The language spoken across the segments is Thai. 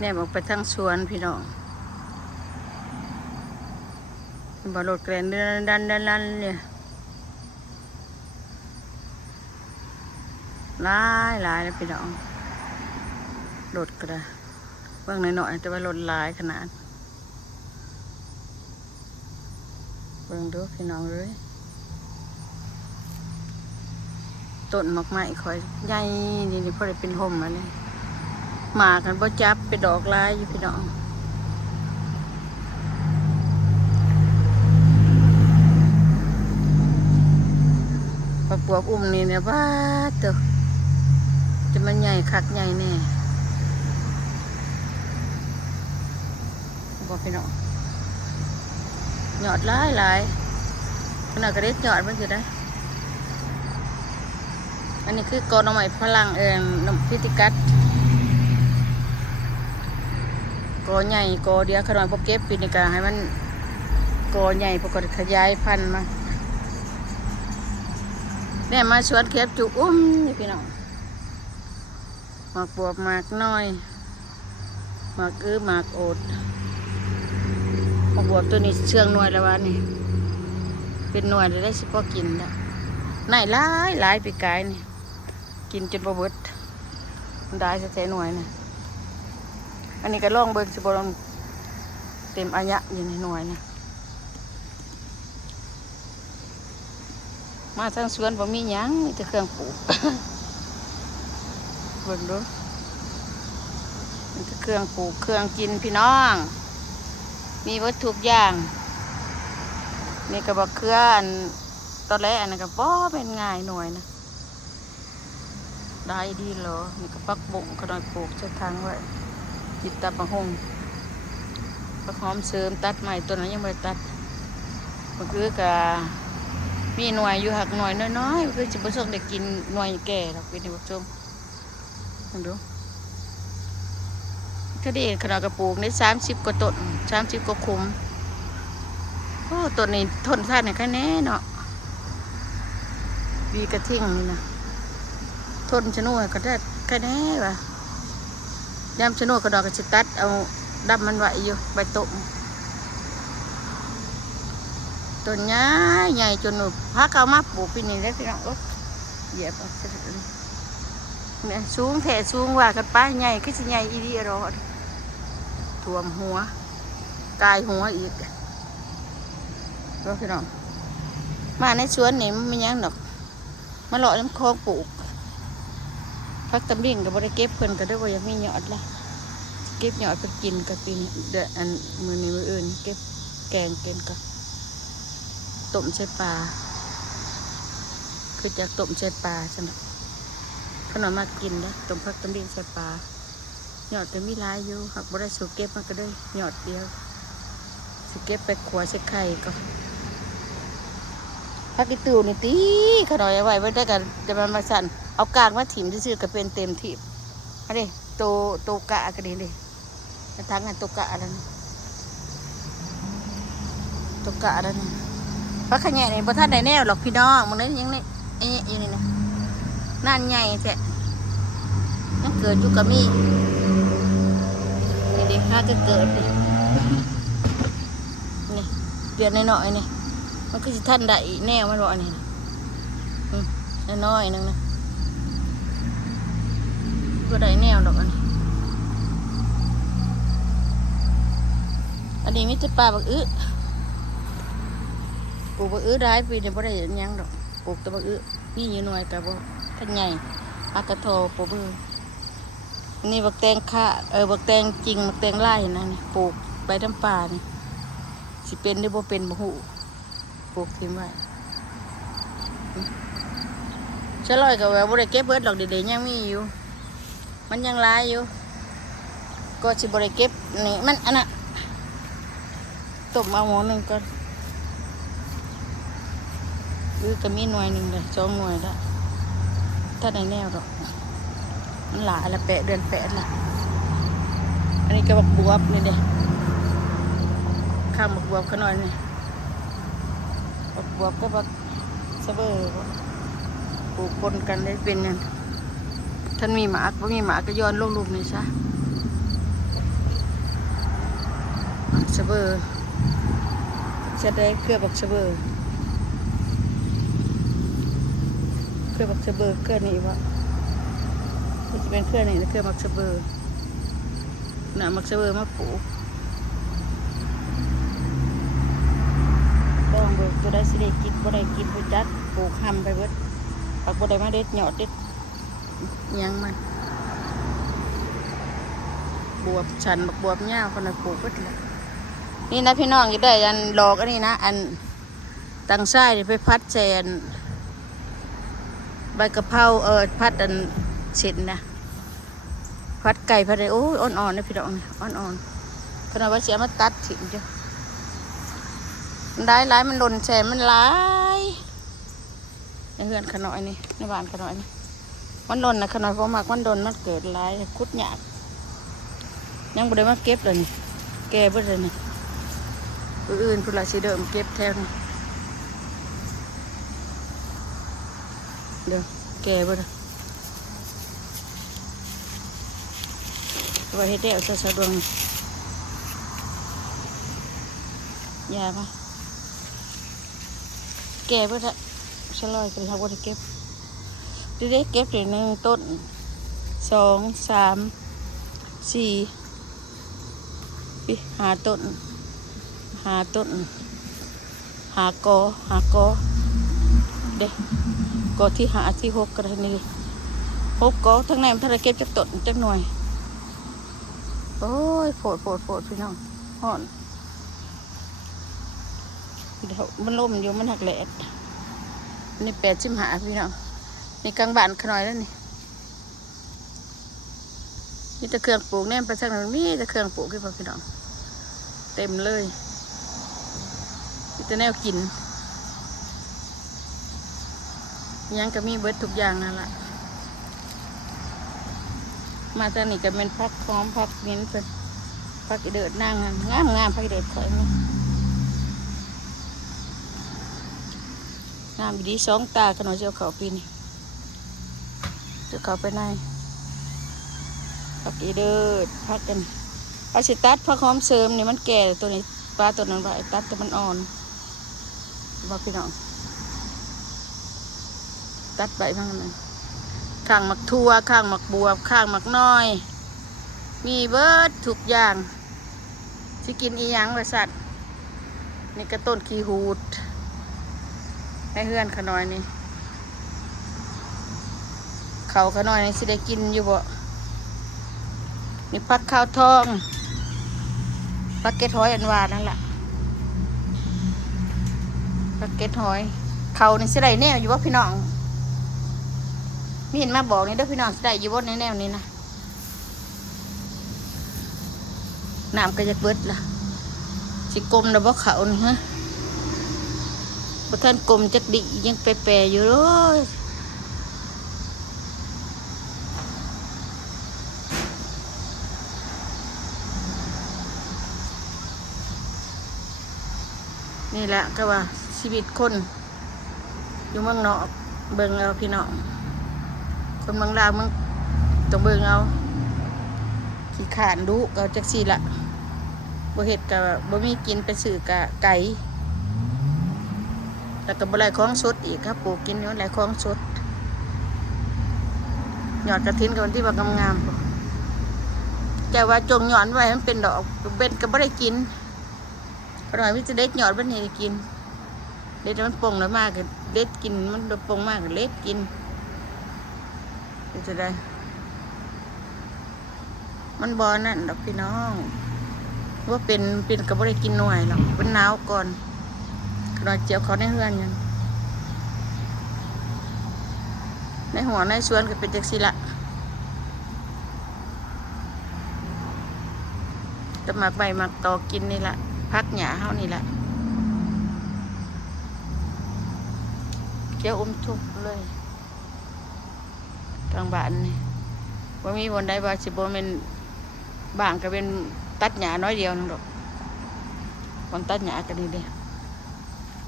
แน่บอกไปทั้งสวนพี่น้องบอรถแกรนดันเนี่ยหลายแล้วพี่น้องรถกระเบื้องหน่อยแต่ว่ารถหลายขนาดเบื้องดูพี่น้องเลยต้นมากไม้คอยใหญ่นี่พอได้เป็นห่มแล้วนี่หมากันบ่จับเป็นดอกลายอยู่พี่น้องปะปวกนี่เนี่ยบ้าเต๋อจะมันใหญ่คักใหญ่แน่บอกพี่น้องหยอดหลายขนาดกระเด็ดหยอดมันอยู่ได้อันนี้คือกอหน่อไม้ฝรั่งน้ำพิติกัดกอใหญ่กอเดียวขนาดพวกเก็บปีนี้ก็ให้มันกอใหญ่พวกก็ขยายพันธุ์มาเนี่ยมาสวนเก็บจุนี่พี่น้องหมากบวบหมากน้อยหมากหมากโอดหมากบวบตัวนี้เชื่องหน่วยแล้ววะนี่เป็นหน่วยได้สิพอกินแล้วไหนหลายปีกายนี่กินจนบ่เบิดมันได้แท้ๆหน่วยนี่อันนี้ก็ลองเบิ่งสิบ่ลองเต็มอายะอยู่ในหน่วยนะมาทางสวนบ่มีหยังมีแต่เครื่องปลูก เบิ่งดูมีแต่เครื่องปลูกเครื่องกินพี่น้องมีวัตถุกอย่างนี่ก็บอกเครืออันตอนแรกอันนั้นก็บ่เป็นง่ายหน่วยนะได้ดีเหรอนี่ก็ปักบุ้งก็ต้องปลูกใช้ทางไว้จิตตะปะหงปักหอมเสริมตัดใหม่ตัวนั้นยังไม่ตัดมันคือกับมีหน่วยอยู่หักหน่วยน้อยๆคือจะผสมได้กินหน่วยแก่หรอกพี่น้องผู้ชมดูก็ดีขนาดกระปลูกใน30 กว่าต้น30 กว่าคุ้มโอ้ต้นนี้ทนท่านแค่แน่เนาะวีกระทิ่งนี่นะทนชะโนดก็ได้แค่แน่ว่ะยามชะโนดกระดอกกระชิตัดเอาดำมันไหวอยู่ใบตมต้นใหญ่จนหนูพักเอามาปลูกปีนี้ได้พี่น้องเหยียบเอาเนี่ยสูงแถสูงว่ากันไปใหญ่ก็จะใหญ่อีดีรอดท่วมหัวกายหัวอีกก็พี่น้องมาในสวนนี่มันยังดอกมาหล่อน้ำคลองปลูกพักตำลิ่งกับบริเก็บเพิ่นก็ได้ว่ายังมียอดละเก็บยอดไปกินกับปีนี้เดือนอันมือนี้มืออื่นเก็บแกงกินกับต้มใส่ปลาคือจากต้มใส่ปลาใช่ไหมขนมมากินนะต้มพักตำลิ่งใส่ปลายอดก็มีลายอยู่หักบ่ได้สูเก็บมันก็ได้ยอดเดียวสูเก็บไปขวใส่ไข่ก็พักอีตูนี่ตีขนมเอาไว้ไว้ได้กันจะมาสั่นเอากางมาถิ่มซื่อๆก็เป็นเต็มถิ่มอะไรโตกะกันดิทั้งงานโตกะแล้วนี่โตกะแล้วนี่เพราะขยะนี่พอท่านได้แนวหรอกพี่น้องมันนี่ยังนี่อยู่นี่นะนั่นใหญ่แท้ยังเกิดอยู่กับมี่นี่เด็กข้าก็เกิดดินี่เดือนน้อยๆนี่มันก็จะท่านได้แนวมันบอกนี่น้อยนึงนะก็ได้แนวดอกอันนี้มิตรปลาบักอื้อปลูกบักอื้อได้ปีนี้บ่ได้ยังดอกปลูกแต่บักอื้อมีอยู่หน่วยกับบ่ท่านใหญ่อากาโทปลูกนี่บักแตงข้าบักแตงจริงบักแตงไร่นะนี่ปลูกใบน้ำปลานี่สิเป็นหรือบ่เป็นบ่ฮู้ปลูกทิ้งไว้ชะลอยกับว่าบ่ได้เก็บเบิดดอกเด็ดๆยังมีอยู่มันยังลายอยู่ก็สิบ่ได้เก็บนี่มันอันน่ะต้มเอาหม้อนึงก่อนก็มีหน่วยนึงเลย2 หน่วยละถ้าในแนวดอกมันหลายละ8 เดือน8ละอันนี้ก็บักบวบนี่เด้ข้ามบักบวบกันหน่อยนี่บักบวบก็บักสะเบอปลูกปนกันได้เป็นท่านมีหมากบ่มีหมากก็ย้อนลงรูปนี่ซะ บักเสเบอร์จะได้เครือบักเสเบอร์เครือบักเสเบอร์เครือนี้วะมันจะเป็นเครือนี้นะเครือบักเสเบอร์น่ะบักเสเบอร์มาปลูกต้องเบิกตัวได้สิได้กินบ่ได้กินไปจัดปลูกหำไปเบิดปักบ่ได้มาเด็ดหยอดเด็ดยังมันบวบฉันบักบวบเง่าคนละปลูกเบิดเลยนี่นะพี่น้องจะได้อันหลอกอันนี้นะอันตังไส้ไปพัดแซนใบกะเพราพัดอันเสร็จนะพัดไก่พัดอะไรโอ้ยอ่อนๆนะพี่น้องอ่อนๆขนาดว่าเสียมาตัดถิ่นจ้ะมันได้หลายมันหล่นแซนมันหลายในเฮือนขน่อยนี่ในบ้านขน่อยนี่มันหล่นนะขน่อยเพราะมากมันหล่นมันเกิดหลายคุดหยาบยังบ่ได้มาเก็บเลยนี่แก่เบิดเลยนี่อื่นพุ่นละสิเดิมเก็บแทนเดี๋ยวแก่เบิดไว้ให้เด็กสะดวกยาปะแก่เบิดละสลอยกันเขาบ่ได้เก็บได้เก็บหนึ่งต้น2 3 4หาต้นหากอเด็กกอที่5ที่6ก็ได้นี่6กอทั้งในมันถ้าเราเก็บจากต้นจากหน่วยโอ้ยโผดพี่น้องห่อนเดี๋ยวมันล่มอยู่มันหักแหลกนี่85พี่น้องนี่กลางบ้านขน่อยแล้วนี่นี่ตะเครื่องปลูกเนี่ยไปทางนั้นนี่ตะเครื่องปลูกที่พี่น้องเต็มเลยนี่ตะแนวกินยังก็มีเบิดทุกอย่างนั่นแหละมาจากนี่ก็เป็นพักพร้อมพักเน้นเป็นพักเดือดนั่งงามพักเดือดข่อยนี่งามดี2 ตาขนมเจียวเขาปีนี่เจียวเขาไปในพักเดือดพักกันเอาสิตัดพักหอมเสริมนี่มันแก่ตัวนี้ปลาตัวนั้นไว้ตัดแต่มันอ่อนว่าพี่น้องตัดใบบ้างนะข้างหมักทั่วข้างหมักบวบข้างหมักน้อยมีเบิดทุกอย่างสิกินอีหยังบริษัทนี่กระต้นขี้หูดให้เฮือนขน้อยนี่เขาขน้อยนี่สิได้กินอยู่บ่นี่พักข้าวทองพักเก็ดหอยอันวานั่นแหละพักเก็ดหอยเขานี่สิได้แนวอยู่บ่พี่น้องมีเห็นมาบอกนี่เด้อพี่น้องสิได้อยู่บ่ในแนวนี้นะน้ำก็จะเบิดล่ะสิกลมนะบ่เขานี่ฮะบ่ท่านกลมจักดิยังแปรๆอยู่เลยนี่แหละก็ว่าชีวิตคนอยู่เมืองนอกเบิ่งเอาพี่น้องคนเมืองลาวเมืองต้องเบิ่งเอาขี้ขานดุก็จักซี่ละบ่เฮ็ดก็บ่มีกินไปซื้อกะไก่แล้วก็บ่ได้ของสดอีกครับปลูกกินอยู่หลายของสดยอดกระถินก็ที่ว่างามๆแต่ว่าจงยอดไว้มันเป็นดอกเบ็ดก็บ่ได้กินขน่อยวิจะเด็ดยอดมันให้กินเด็ดมันป่งแล้วมากก็เด็ดกินมันป่งมากก็เล็ดกินจะได้มันบอนั่นดอกพี่น้องว่าเป็นก็บ่ได้กินหน่วยหรอกเป็นหนาวก่อนขน่อยเจียวเขาในเฮือนยังในหัวในสวนก็เป็นจักซี่ละจะหมักใบหมักตอกินนี่แหละพักหญ้าเฮานี่แหละเจ้าทุบเลยกลางบ้านนี่ว่ามีวันใดว่าสิบ่เป็นบางก็เป็นตัดหญ้าน้อยเดียวนึงดอกบางตัดหญ้ากันนี่เด้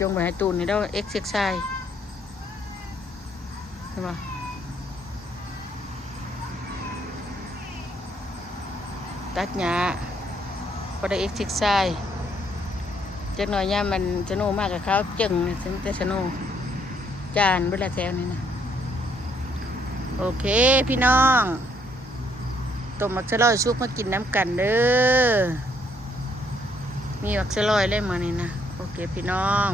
จงไปให้ตูนนี่แล้วเอ็กซ์ไซส์ใช่ปะตัดหญ้าไป บ่ได้เอ็กซิกไซส์จักหน่อยย่ามมันสนุกมากกับเขาจึงถึงแต่สนุกจานเวลาแถวนี้นะโอเคพี่น้องต้มมักสะลอยซุปมากินน้ำกันเด้อมีมักสะลอยเลยมื้อนี้นะโอเคพี่น้อง